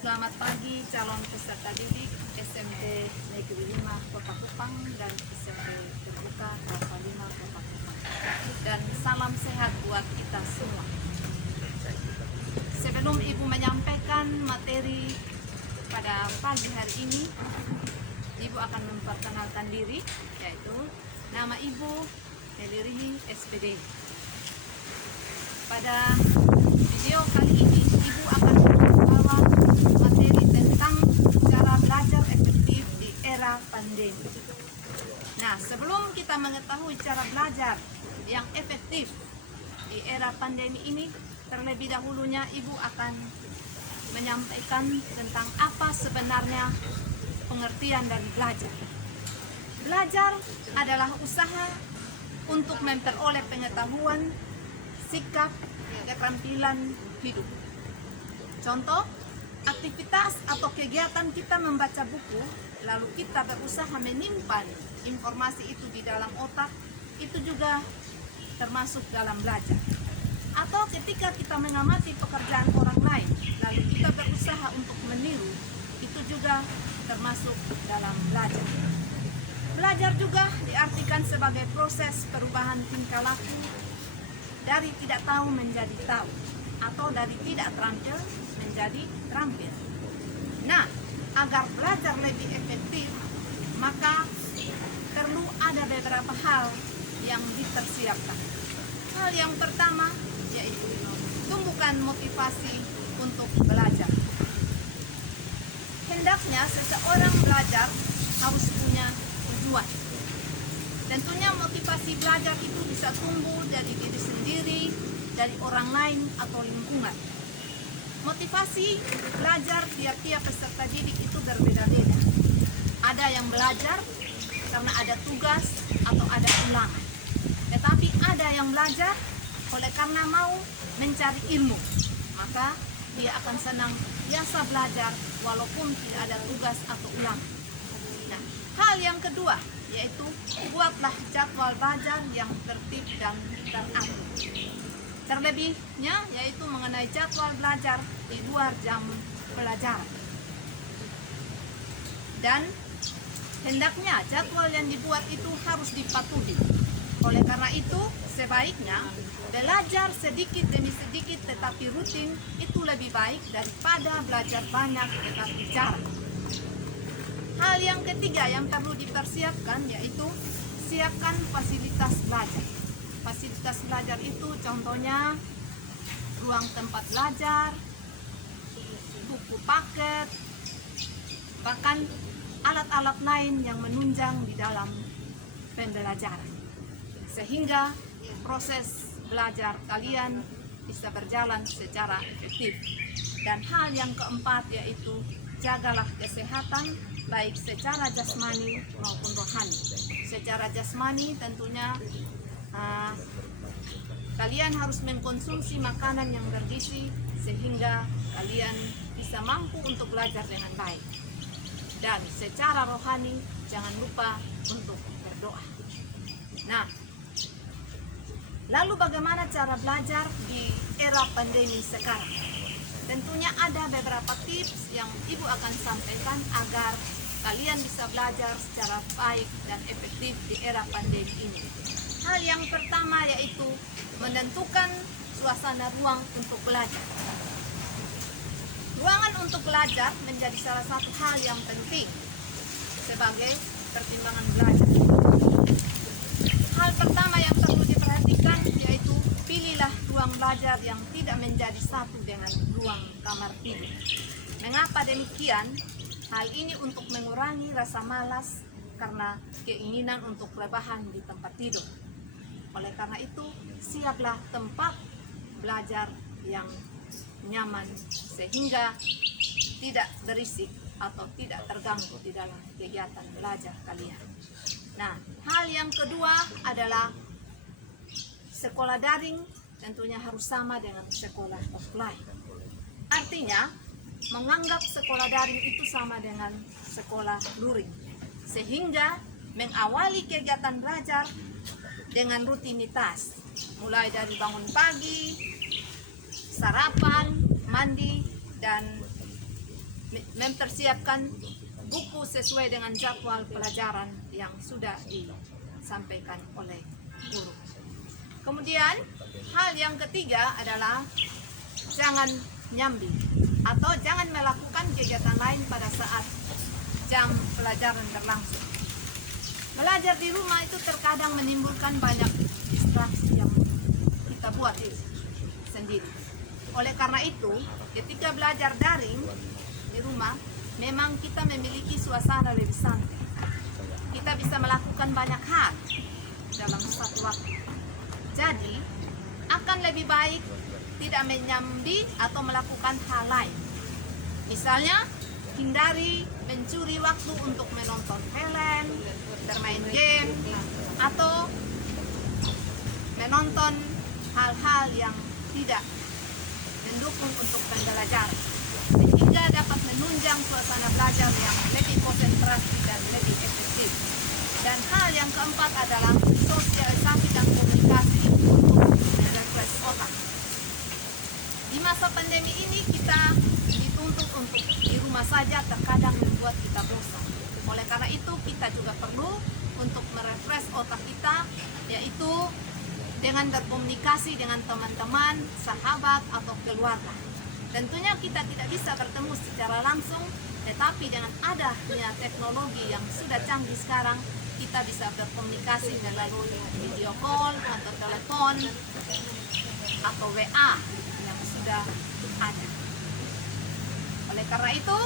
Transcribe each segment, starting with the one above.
Selamat pagi calon peserta didik SMP Negeri 5 Kota Kupang dan SMP Terbuka Kelas 5 Kota Kupang. Dan salam sehat buat kita semua. Sebelum Ibu menyampaikan materi pada pagi hari ini, Ibu akan memperkenalkan diri, yaitu nama Ibu Nelly Rihi, SPD. Pada video kali ini, Ibu akan membawa materi tentang cara belajar efektif di era pandemi. Nah, sebelum kita mengetahui cara belajar yang efektif di era pandemi ini, terlebih dahulunya Ibu akan menyampaikan tentang apa sebenarnya pengertian dari belajar. Belajar adalah usaha untuk memperoleh pengetahuan, sikap, keterampilan hidup. Contoh, aktivitas atau kegiatan kita membaca buku, lalu kita berusaha menyimpan informasi itu di dalam otak, itu juga termasuk dalam belajar. Atau ketika kita mengamati pekerjaan orang lain, lalu kita berusaha untuk meniru, itu juga termasuk dalam belajar. Belajar juga diartikan sebagai proses perubahan tingkah laku dari tidak tahu menjadi tahu, atau dari tidak terampil menjadi terampil. Nah, agar belajar lebih efektif, maka perlu ada beberapa hal yang dipersiapkan. Hal yang pertama yaitu tumbuhkan motivasi untuk belajar. Hendaknya seseorang belajar harus punya tujuan. Tentunya motivasi belajar itu bisa tumbuh dari diri sendiri, dari orang lain atau lingkungan. Motivasi belajar tiap-tiap peserta didik itu berbeda-beda. Ada yang belajar karena ada tugas atau ada ulangan. Tetapi ada yang belajar oleh karena mau mencari ilmu. Maka dia akan senang biasa belajar walaupun tidak ada tugas atau ulangan. Nah, hal yang kedua yaitu buatlah jadwal belajar yang tertib dan teratur. Terlebihnya yaitu mengenai jadwal belajar di luar jam pelajaran. Dan hendaknya jadwal yang dibuat itu harus dipatuhi. Oleh karena itu, sebaiknya belajar sedikit demi sedikit tetapi rutin itu lebih baik daripada belajar banyak tetapi jarang. Hal yang ketiga yang perlu dipersiapkan yaitu siapkan fasilitas belajar. Fasilitas belajar itu contohnya ruang tempat belajar, buku paket, bahkan alat-alat lain yang menunjang di dalam pembelajaran. Sehingga proses belajar kalian bisa berjalan secara efektif. Dan hal yang keempat yaitu jagalah kesehatan baik secara jasmani maupun rohani. Secara jasmani tentunya kalian harus mengkonsumsi makanan yang bergizi sehingga kalian bisa mampu untuk belajar dengan baik. Dan secara rohani jangan lupa untuk berdoa. Nah, lalu bagaimana cara belajar di era pandemi sekarang? Tentunya ada beberapa tips yang Ibu akan sampaikan agar kalian bisa belajar secara baik dan efektif di era pandemi ini. Hal yang pertama yaitu menentukan suasana ruang untuk belajar. Ruangan untuk belajar menjadi salah satu hal yang penting sebagai pertimbangan belajar. Hal pertama yang perlu diperhatikan yaitu pilihlah ruang belajar yang tidak menjadi satu dengan ruang kamar tidur. Mengapa demikian? Hal ini untuk mengurangi rasa malas karena keinginan untuk rebahan di tempat tidur. Oleh karena itu, siaplah tempat belajar yang nyaman sehingga tidak berisik atau tidak terganggu di dalam kegiatan belajar kalian. Nah, hal yang kedua adalah sekolah daring tentunya harus sama dengan sekolah offline. Artinya, menganggap sekolah daring itu sama dengan sekolah luring. Sehingga mengawali kegiatan belajar dengan rutinitas. Mulai dari bangun pagi, sarapan, mandi, dan mempersiapkan buku sesuai dengan jadwal pelajaran yang sudah disampaikan oleh guru. Kemudian hal yang ketiga adalah jangan nyambi atau jangan melakukan kegiatan lain pada saat jam pelajaran berlangsung. Belajar di rumah itu terkadang menimbulkan banyak distraksi yang kita buat sendiri. Oleh karena itu, ketika belajar daring di rumah, memang kita memiliki suasana lebih santai. Kita bisa melakukan banyak hal dalam satu waktu. Jadi, akan lebih baik tidak menyambi atau melakukan hal lain. Misalnya, hindari mencuri waktu untuk menonton film, bermain game, atau menonton hal-hal yang tidak mendukung untuk pembelajaran, sehingga dapat menunjang suasana belajar yang lebih konsentrasi dan lebih efektif. Dan hal yang keempat adalah sosialisasi dan komunikasi untuk refresh otak. Di masa pandemi ini kita dituntut untuk di rumah saja, terkadang membuat kita bosan. Oleh karena itu kita juga perlu untuk merefresh otak kita, yaitu dengan berkomunikasi dengan teman-teman, sahabat, atau keluarga. Tentunya kita tidak bisa bertemu secara langsung, tetapi dengan adanya teknologi yang sudah canggih sekarang, kita bisa berkomunikasi melalui video call atau telepon atau WA yang sudah ada. Oleh karena itu,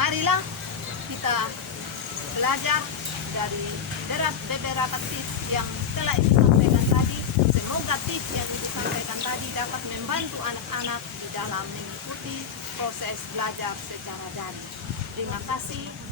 marilah kita belajar dari beberapa tips yang telah disampaikan tadi. Semoga tips yang disampaikan tadi dapat membantu anak-anak di dalam mengikuti proses belajar secara daring. Terima kasih.